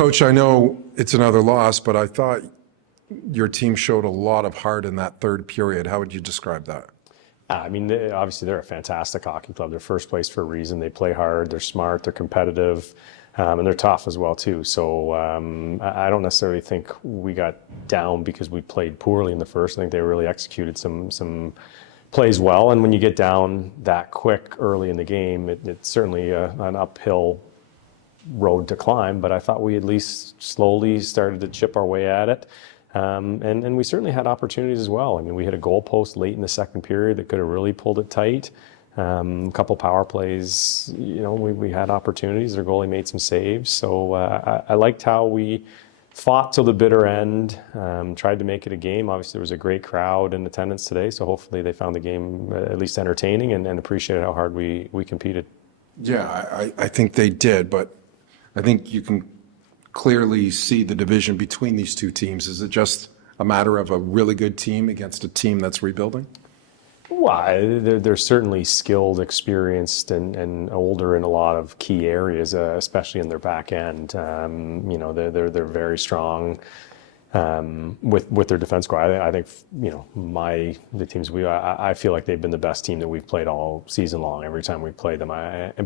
Coach, I know it's another loss, but I thought your team showed a lot of heart in that third period. How would you describe that? I mean, obviously they're a fantastic hockey club. They're first place for a reason. They play hard, they're smart, they're competitive, and they're tough as well too. So I don't necessarily think we got down because we played poorly in the first. I think they really executed some plays well. And when you get down that quick early in the game, it's certainly an uphill road to climb. But I thought we at least slowly started to chip our way at it. And we certainly had opportunities as well. I mean, we hit a goal post late in the second period that could have really pulled it tight. A couple power plays, we had opportunities. Their goalie made some saves. So I liked how we fought till the bitter end, tried to make it a game. Obviously, there was a great crowd in attendance today, so hopefully they found the game at least entertaining and appreciated how hard we competed. Yeah, I think they did, but I think you can clearly see the division between these two teams. Is it just a matter of a really good team against a team that's rebuilding? Well, they're certainly skilled, experienced, and older in a lot of key areas, especially in their back end. They're very strong with their defense squad. I think the teams I feel like they've been the best team that we've played all season long. Every time we play them,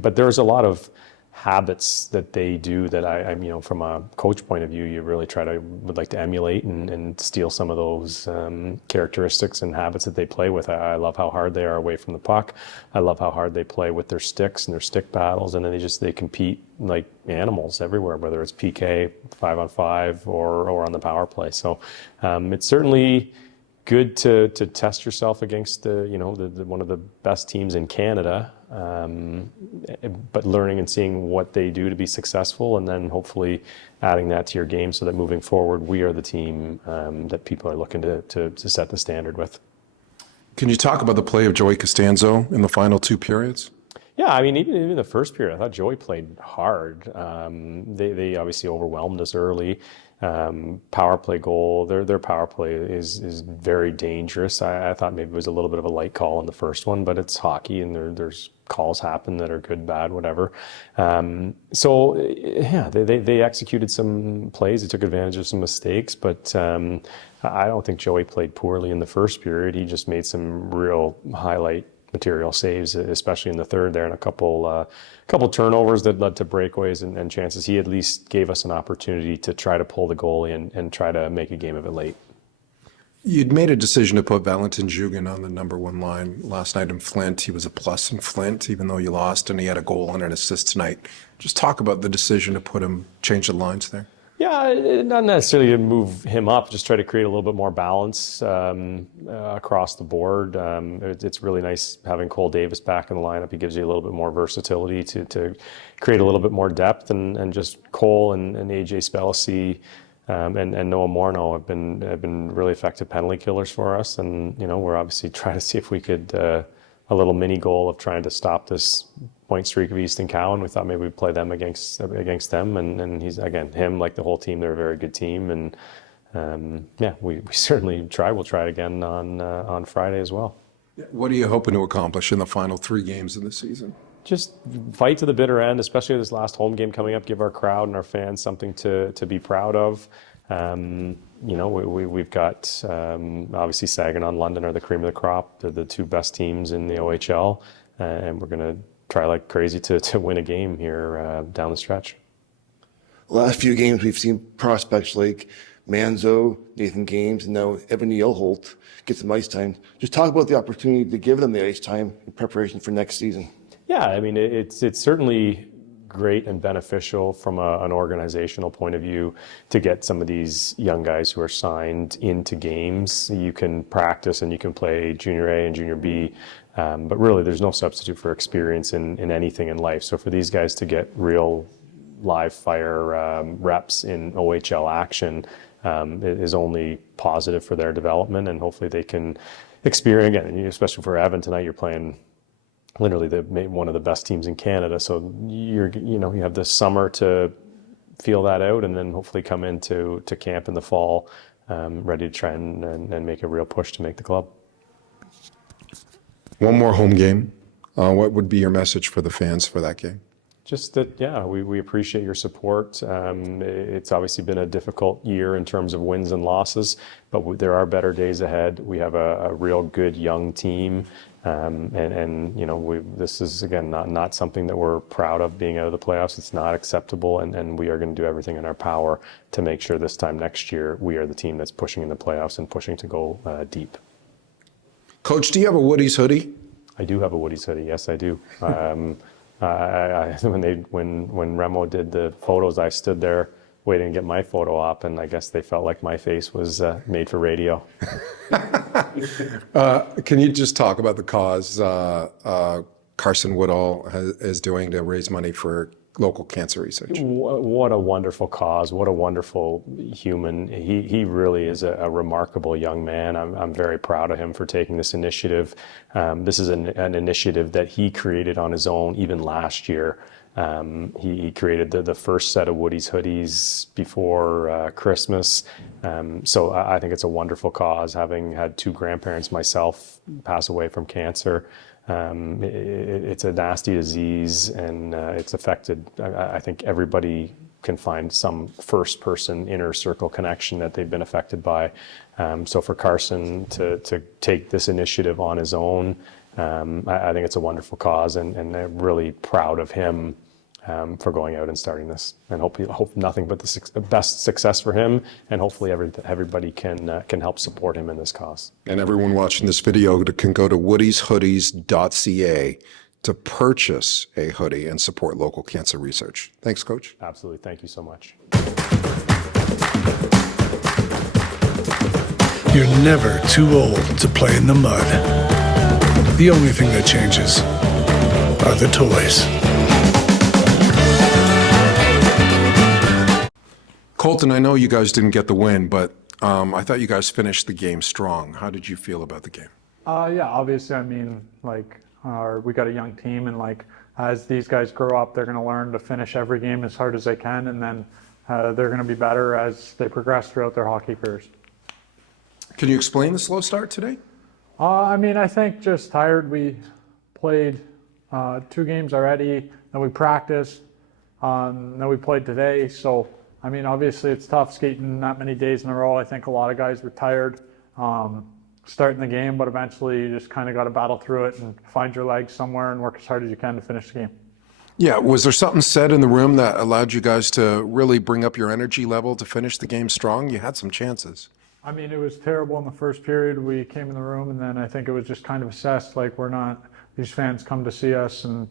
but there's a lot of habits that they do that I from a coach point of view, you really would like to emulate and steal some of those characteristics and habits that they play with. I love how hard they are away from the puck. I love how hard they play with their sticks and their stick battles, and then they compete like animals everywhere, whether it's PK, 5-on-5, or on the power play. So it's certainly good to test yourself against the one of the best teams in Canada, but learning and seeing what they do to be successful, and then hopefully adding that to your game so that moving forward we are the team that people are looking to set the standard with. Can you talk about the play of Joey Costanzo in the final two periods? Yeah, I mean, even the first period, I thought Joey played hard. They obviously overwhelmed us early. Power play goal, their power play is very dangerous. I thought maybe it was a little bit of a light call in the first one, but it's hockey and there's calls happen that are good, bad, whatever. So yeah, they executed some plays. They took advantage of some mistakes, but I don't think Joey played poorly in the first period. He just made some real highlight material saves, especially in the third there, and a couple turnovers that led to breakaways and chances. He at least gave us an opportunity to try to pull the goalie and try to make a game of it late. You'd made a decision to put Valentin Jugan on the number one line last night in Flint. He was a plus in Flint, even though you lost, and he had a goal and an assist tonight. Just talk about the decision to change the lines there. Yeah, not necessarily to move him up, just try to create a little bit more balance across the board. It's really nice having Cole Davis back in the lineup. He gives you a little bit more versatility to create a little bit more depth, and just Cole and AJ Spellacy and Noah Morneau have been really effective penalty killers for us. And we're obviously trying to see if we could a little mini goal of trying to stop this point streak of Easton Cowan. We thought maybe we'd play them against them, and he's, again, him, like the whole team, they're a very good team, and yeah, we certainly try. We'll try it again on Friday as well. What are you hoping to accomplish in the final 3 games of the season? Just fight to the bitter end, especially this last home game coming up. Give our crowd and our fans something to be proud of. We've got obviously Saginaw and London are the cream of the crop. They're the 2 best teams in the OHL, and we're going to try like crazy to win a game here down the stretch. The last few games we've seen prospects like Manzo, Nathan Games, and now Evan Yelholt get some ice time. Just talk about the opportunity to give them the ice time in preparation for next season. Yeah, I mean, it's certainly great and beneficial from an organizational point of view to get some of these young guys who are signed into games. You can practice and you can play Junior A and Junior B, but really there's no substitute for experience in anything in life. So for these guys to get real live fire reps in OHL action is only positive for their development, and hopefully they can experience, again, especially for Evan tonight, you're playing literally one of the best teams in Canada. So you have this summer to feel that out, and then hopefully come into camp in the fall ready to try and make a real push to make the club. One more home game. What would be your message for the fans for that game? Just that, yeah, we appreciate your support. It's obviously been a difficult year in terms of wins and losses, but there are better days ahead. We have a real good young team. And you know, this is, again, not something that we're proud of, being out of the playoffs. It's not acceptable, and we are going to do everything in our power to make sure this time next year we are the team that's pushing in the playoffs and pushing to go deep. Coach, do you have a Woody's hoodie? I do have a Woody's hoodie. Yes, I do. When Remo did the photos, I stood there waiting to get my photo up, and I guess they felt like my face was made for radio. Can you just talk about the cause Carson Woodall is doing to raise money for local cancer research? What a wonderful cause. What a wonderful human. He really is a remarkable young man. I'm very proud of him for taking this initiative. This is an initiative that he created on his own even last year. He created the first set of Woody's hoodies before Christmas. So I think it's a wonderful cause, having had two grandparents myself pass away from cancer. It's a nasty disease, and it's affected, I think everybody can find some first person inner circle connection that they've been affected by. So for Carson to take this initiative on his own, I think it's a wonderful cause, and I'm really proud of him for going out and starting this, and hope nothing but the best success for him, and hopefully everybody can help support him in this cause. And everyone watching this video can go to woodyshoodies.ca to purchase a hoodie and support local cancer research. Thanks, Coach. Absolutely. Thank you so much. You're never too old to play in the mud. The only thing that changes are the toys. Colton, I know you guys didn't get the win, but I thought you guys finished the game strong. How did you feel about the game? Yeah, obviously, I mean, like, we got a young team, and like, as these guys grow up, they're going to learn to finish every game as hard as they can, and then they're going to be better as they progress throughout their hockey careers. Can you explain the slow start today? I mean, I think just tired. We played 2 games already, then we practiced, then we played today, so I mean, obviously it's tough skating that many days in a row. I think a lot of guys were tired starting the game, but eventually you just kind of got to battle through it and find your legs somewhere and work as hard as you can to finish the game. Yeah, was there something said in the room that allowed you guys to really bring up your energy level to finish the game strong? You had some chances. I mean, it was terrible in the first period. We came in the room, and then I think it was just kind of assessed, like, these fans come to see us, and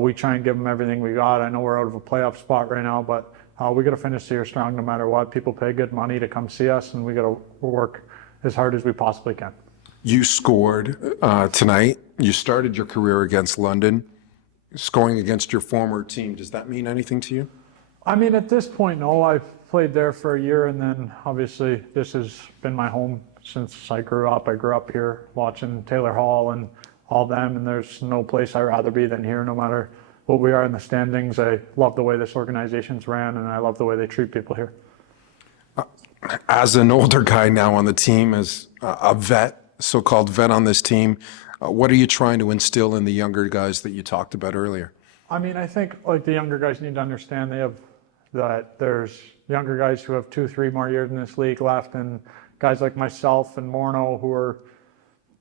we try and give them everything we got. I know we're out of a playoff spot right now, but we got to finish the year strong no matter what. People pay good money to come see us, and we got to work as hard as we possibly can. You scored tonight. You started your career against London, scoring against your former team. Does that mean anything to you? I mean, at this point, no. I've played there for a year, and then obviously this has been my home since I grew up. I grew up here watching Taylor Hall and all them, and there's no place I'd rather be than here, no matter what we are in the standings. I love the way this organization's ran, and I love the way they treat people here. As an older guy now on the team, as a vet, so-called vet on this team, what are you trying to instill in the younger guys that you talked about earlier? I mean, I think like the younger guys need to understand that there's younger guys who have 2-3 more years in this league left, and guys like myself and Morneau who are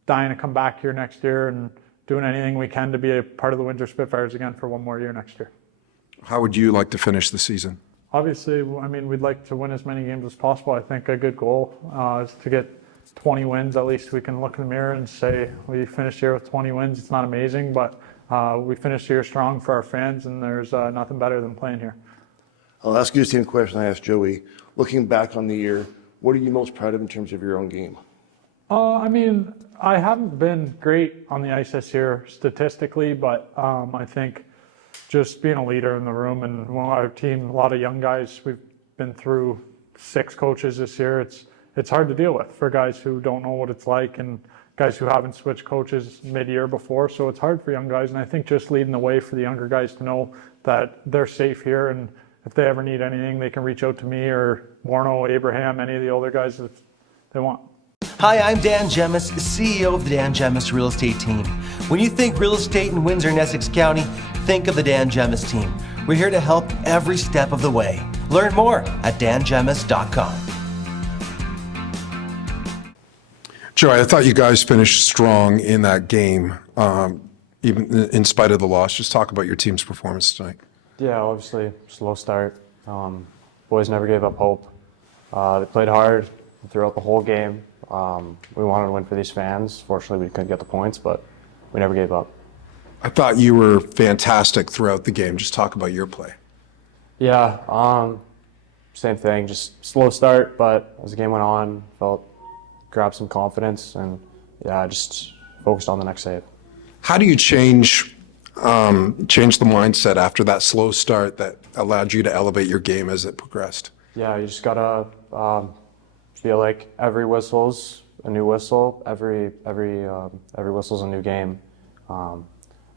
dying to come back here next year and doing anything we can to be a part of the Windsor Spitfires again for one more year next year. How would you like to finish the season? Obviously, I mean, we'd like to win as many games as possible. I think a good goal is to get 20 wins. At least we can look in the mirror and say we finished here with 20 wins. It's not amazing, but we finished here strong for our fans, and there's nothing better than playing here. I'll ask you the same question I asked Joey. Looking back on the year, what are you most proud of in terms of your own game? I mean, I haven't been great on the ice this year statistically, but I think just being a leader in the room, and our team, a lot of young guys, we've been through 6 coaches this year. It's hard to deal with for guys who don't know what it's like, and guys who haven't switched coaches mid-year before. So it's hard for young guys, and I think just leading the way for the younger guys to know that they're safe here, and if they ever need anything, they can reach out to me or Morneau, Abraham, any of the older guys if they want. Hi, I'm Dan Gemus, CEO of the Dan Gemus Real Estate Team. When you think real estate in Windsor and Essex County, think of the Dan Gemus Team. We're here to help every step of the way. Learn more at dangemus.com. Joey, I thought you guys finished strong in that game, even in spite of the loss. Just talk about your team's performance tonight. Yeah, obviously, slow start. Boys never gave up hope. They played hard throughout the whole game. We wanted to win for these fans. Fortunately, we couldn't get the points, but we never gave up. I thought you were fantastic throughout the game. Just talk about your play. Yeah, same thing. Just slow start, but as the game went on, grabbed some confidence, and yeah, just focused on the next save. How do you change the mindset after that slow start that allowed you to elevate your game as it progressed? Yeah, you just gotta feel like every whistle's a new whistle. Every whistle's a new game.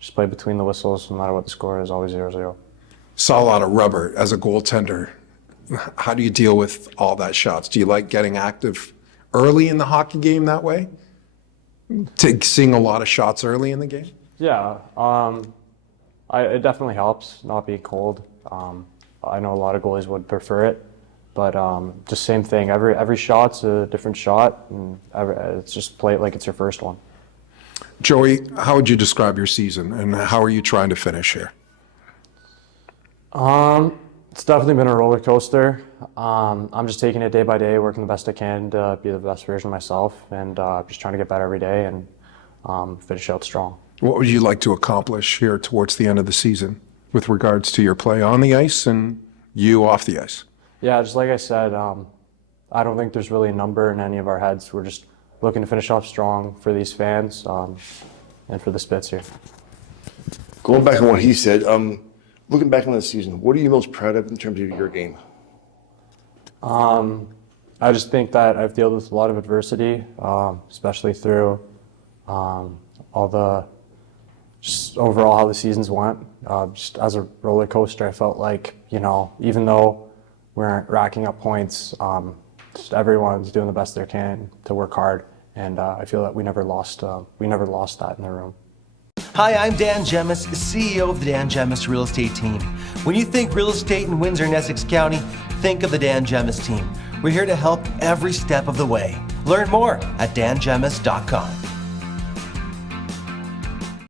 Just play between the whistles, no matter what the score is. Always 0-0. Saw a lot of rubber as a goaltender. How do you deal with all that shots? Do you like getting active early in the hockey game that way? Seeing a lot of shots early in the game? Yeah, it definitely helps not being cold. I know a lot of goalies would prefer it, but just same thing. Every shot's a different shot, and it's just play it like it's your first one. Joey, how would you describe your season, and how are you trying to finish here? It's definitely been a roller coaster. I'm just taking it day by day, working the best I can to be the best version of myself, and just trying to get better every day and finish out strong. What would you like to accomplish here towards the end of the season with regards to your play on the ice and you off the ice? Yeah, just like I said, I don't think there's really a number in any of our heads. We're just looking to finish off strong for these fans and for the Spits here. Going back on what he said, looking back on the season, what are you most proud of in terms of your game? I just think that I've dealt with a lot of adversity, especially through all the just overall how the seasons went. Just as a roller coaster, I felt like, even though we aren't racking up points, just everyone's doing the best they can to work hard, and I feel that we never lost that in the room. Hi, I'm Dan Gemus, CEO of the Dan Gemus Real Estate Team. When you think real estate in Windsor and Essex County, think of the Dan Gemus Team. We're here to help every step of the way. Learn more at dangemus.com.